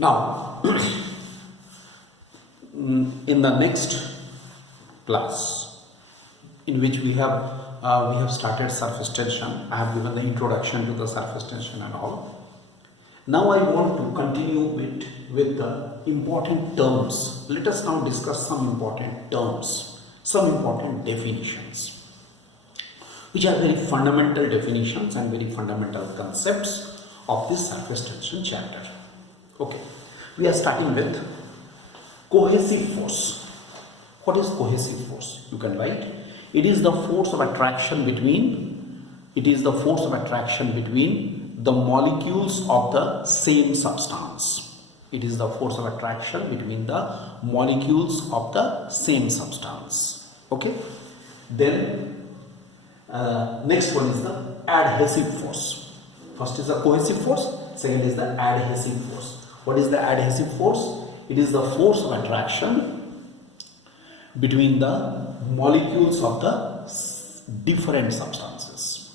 Now, in the next class, in which we have started surface tension, I have given the introduction to the surface tension and all. Now I want to continue with the important terms. Let us now discuss some important terms, some important definitions, which are very fundamental definitions and very fundamental concepts of this surface tension chapter. Okay, we are starting with cohesive force. What is cohesive force? You can write. It is the force of attraction between the molecules of the same substance. It is the force of attraction between the molecules of the same substance. Okay. Then next one is the adhesive force. First is the cohesive force. Second is the adhesive force. What is the adhesive force? It is the force of attraction between the molecules of the different substances.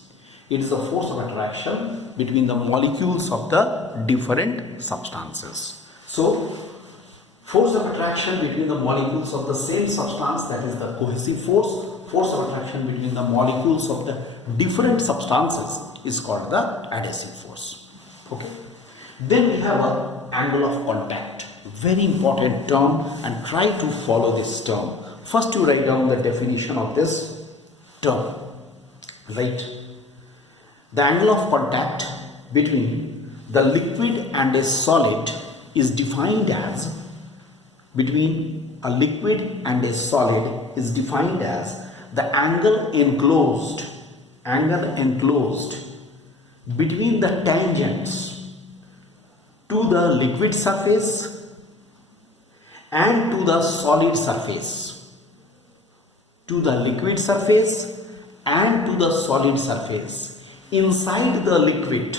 It is the force of attraction between the molecules of the different substances. So, force of attraction between the molecules of the same substance, that is the cohesive force. Force of attraction between the molecules of the different substances is called the adhesive force. Okay. Then we have an angle of contact. Very important term, and try to follow this term. First you write down the definition of this term. Right. The angle of contact between the liquid and a solid is defined as the angle enclosed between the tangents to the liquid surface and to the solid surface. To the liquid surface and to the solid surface. Inside the liquid,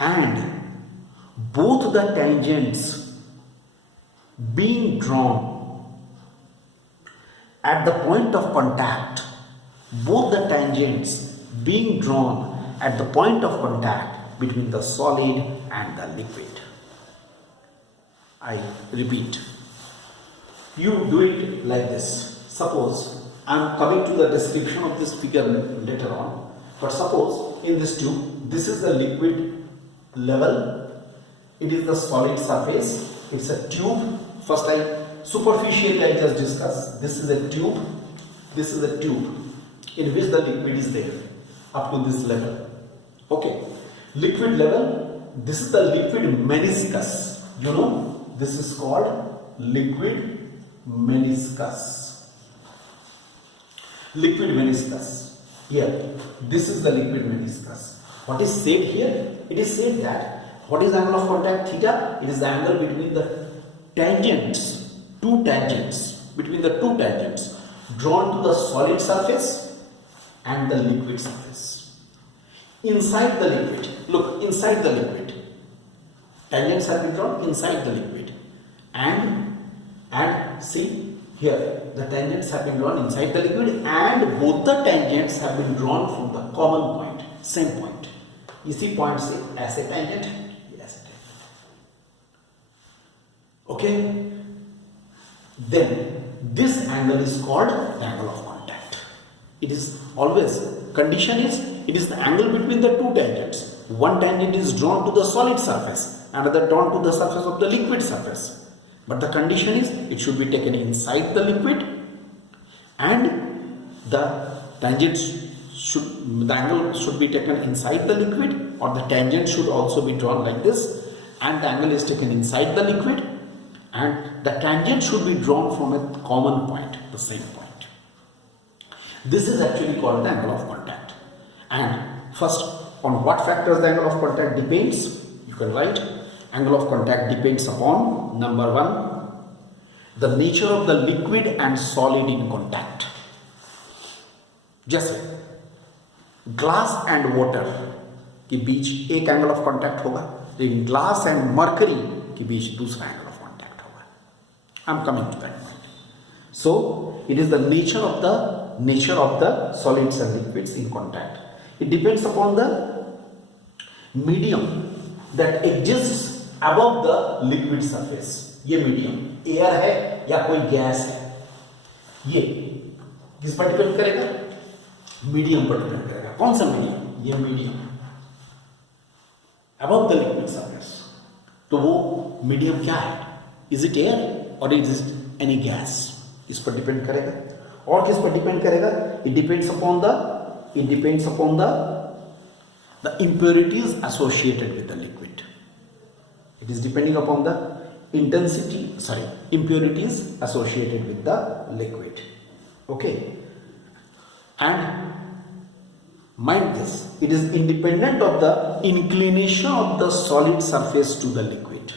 and both the tangents being drawn at the point of contact, between the solid and the liquid. I repeat, you do it like this. Suppose I am coming to the description of this figure later on, but suppose in this tube, this is the liquid level, it is the solid surface, it's a tube. First superficially I just discussed, this is a tube in which the liquid is there up to this level. Okay, liquid level, this is the liquid meniscus. You know, this is called liquid meniscus. Here, this is the liquid meniscus. What is said here? It is said that what is the angle of contact theta? It is the angle between the tangents, between the two tangents drawn to the solid surface and the liquid surface. Inside the liquid, look, inside the liquid, tangents have been drawn inside the liquid, and see here, the tangents have been drawn inside the liquid, and both the tangents have been drawn from the common point, same point. You see point C as a tangent, as a tangent. Okay. Then this angle is called the angle of contact. It is always, condition is, it is the angle between the two tangents. One tangent is drawn to the solid surface, another drawn to the surface of the liquid surface. But the condition is, it should be taken inside the liquid, and the angle should be taken inside the liquid, or the tangent should also be drawn like this, and the angle is taken inside the liquid, and the tangent should be drawn from a common point, the same point. This is actually called the angle of contact. And first, on what factors the angle of contact depends? You can write, angle of contact depends upon, number one, the nature of the liquid and solid in contact. जैसे glass and water के बीच एक angle of contact होगा, लेकिन glass and mercury के बीच दूसरा angle of contact होगा. I am coming to that point. So it is the nature of the solids and liquids in contact. It depends upon the medium that exists above the liquid surface. ये medium air है या कोई gas है, ये किस पर depend करेगा? Medium पर डिपेंड करेगा. कौन सा मीडियम? ये medium above the liquid surface. तो वो मीडियम क्या है? इज इट एयर और इज इट एनी गैस? इस पर डिपेंड करेगा. और किस पर डिपेंड करेगा? It depends upon the impurities associated with the liquid. It is depending upon the impurities associated with the liquid. Okay, and mind this, it is independent of the inclination of the solid surface to the liquid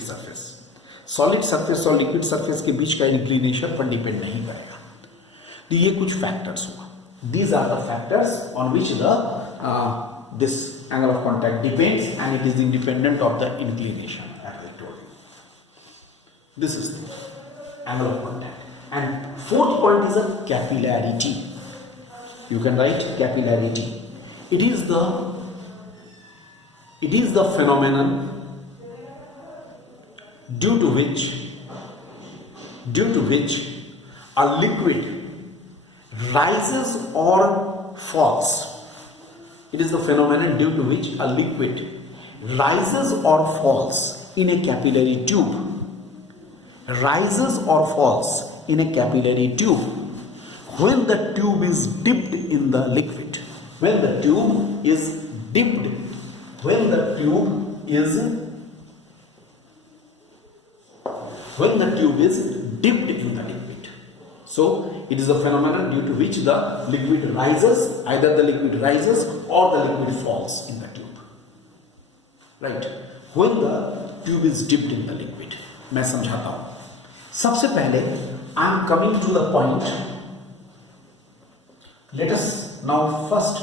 surface. Solid surface और liquid surface के बीच का inclination पर depend नहीं करेगा. तो ये कुछ factors हुआ. These are the factors on which this angle of contact depends, and it is independent of the inclination, as I told you. This is the angle of contact. And fourth point is a capillarity. You can write capillarity. It is the phenomenon due to which a liquid rises or falls. It is the phenomenon due to which a liquid rises or falls in a capillary tube. Rises or falls in a capillary tube when the tube is dipped in the liquid. When the tube is dipped in the liquid. So it is a phenomenon due to which the liquid rises, either the liquid rises or the liquid falls in the tube. Right? When the tube is dipped in the liquid. मैं समझाता हूं. सबसे पहले I am coming to the point. Let us now first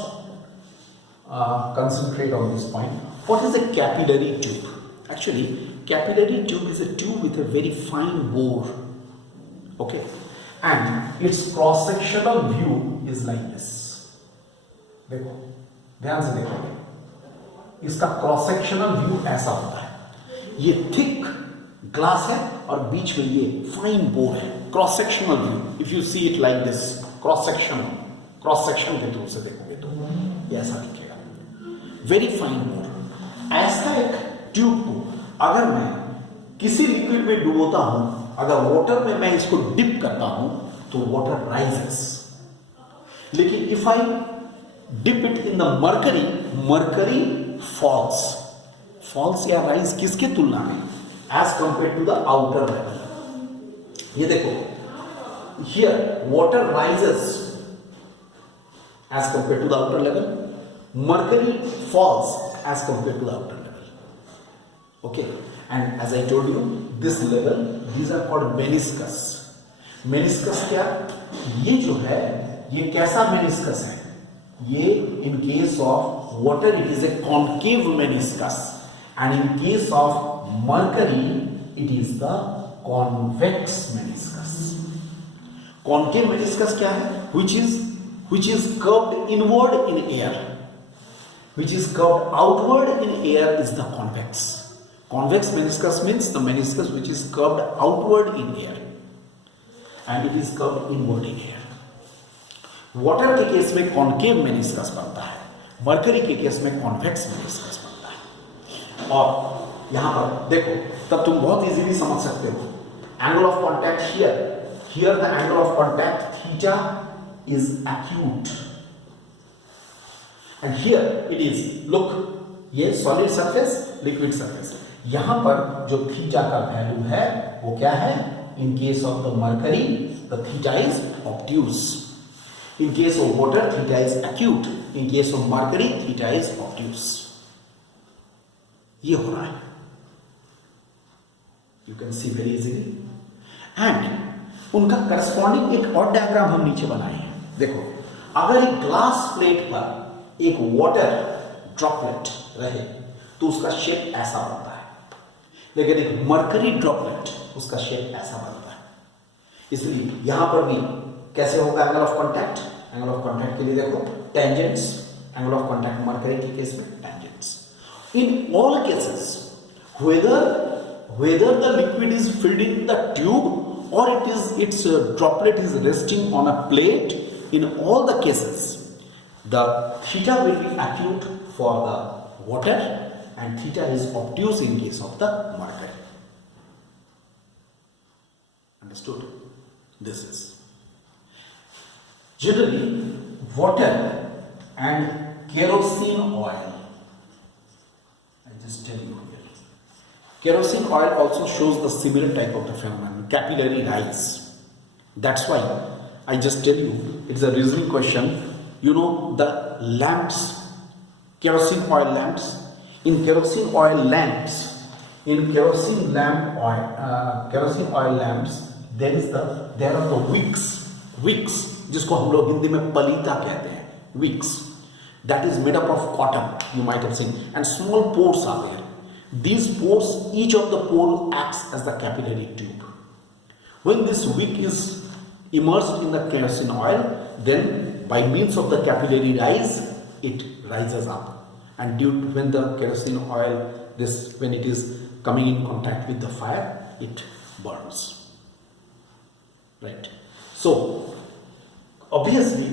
concentrate on this point. What is a capillary tube? Actually, capillary tube is a tube with a very fine bore. Okay. And its cross-sectional view is like this. देखो, ध्यान से देखोगे, इसका cross-sectional view ऐसा होता है. ये thick glass है और बीच में ये fine bore है. Cross-sectional view. If you see it like this, cross-section के थ्रू से देखोगे तो ये ऐसा दिखेगा. Very fine bore. ऐसा एक ट्यूब को अगर मैं किसी लिक्विड में डुबोता हूं, अगर वाटर में मैं इसको डिप करता हूं तो वाटर राइजेस. लेकिन if I dip it in the mercury falls या राइज किसके तुलना में? As compare to the outer level. ये देखो, here water rises as compare to the outer level, mercury falls as compare to the outer level. Okay. And as I told you, this level, these are called meniscus. Meniscus क्या? ये जो है, ये कैसा meniscus है? ये in case of water it is a concave meniscus, and in case of mercury it is the convex meniscus. Concave meniscus क्या है? Which is curved inward in air. Which is curved outward in air is the convex. Convex meniscus means the meniscus which is curved outward in air and it is curved inward in air. Water के case में concave meniscus बनता है, mercury के case में convex meniscus बनता है. और यहां पर देखो, तब तुम बहुत इजीली समझ सकते हो. Angle of contact here the angle of contact theta is acute, and here it is, look, ये solid surface, liquid surface. यहां पर जो थीटा का वैल्यू है वो क्या है? In case of the mercury the theta is obtuse. In case of water theta is acute. In case of mercury theta is obtuse. ये हो रहा है. You can see very easily. And उनका करस्पॉन्डिंग एक और डायग्राम हम नीचे बनाए हैं. देखो, अगर एक ग्लास प्लेट पर एक वाटर ड्रॉपलेट रहे तो उसका शेप ऐसा बनता है, लेकिन एक मरकरी ड्रॉपलेट उसका शेप ऐसा बनता है. इसलिए यहां पर भी कैसे होगा angle of contact? Angle of contact के लिए देखो tangents. Angle of contact mercury के केस में tangents. In all cases, whether the liquid is filled in the tube or its droplet is resting on a plate, in all the cases, the theta will be acute for the water and theta is obtuse in case of the mercury. Understood? This is generally water and kerosene oil. I just tell you here. Kerosene oil also shows the similar type of the phenomenon, capillary rise. That's why I just tell you, it's a reasoning question. You know the lamps, kerosene oil lamps. In kerosene oil lamps, kerosene oil lamps, there are the wicks, जिसको हम लोग हिंदी में पलीता कहते हैं, wicks. That is made up of cotton, you might have seen, and small pores are there. These pores, each of the pore acts as the capillary tube. When this wick is immersed in the kerosene oil, then by means of the capillary rise, it rises up. And when the kerosene oil, when it is coming in contact with the fire, it burns. Right? So, obviously,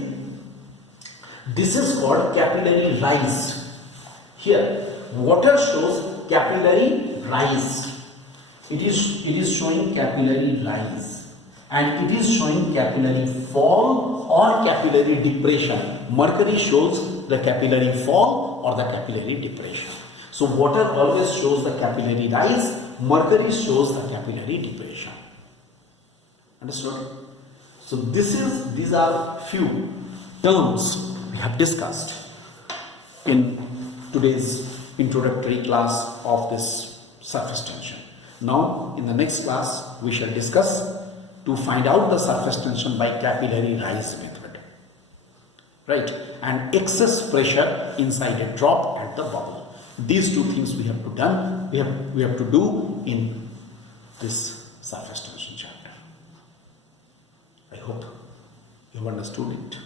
this is called capillary rise. Here, water shows capillary rise. It is showing capillary rise, and it is showing capillary fall or capillary depression. Mercury shows the capillary fall or the capillary depression. So water always shows the capillary rise, mercury shows the capillary depression. Understood? So these are few terms we have discussed in today's introductory class of this surface tension. Now in the next class we shall discuss to find out the surface tension by capillary rise method, right, and excess pressure inside a drop and the bubble. These two things we have to do in this surface tension chapter. I hope you have understood it.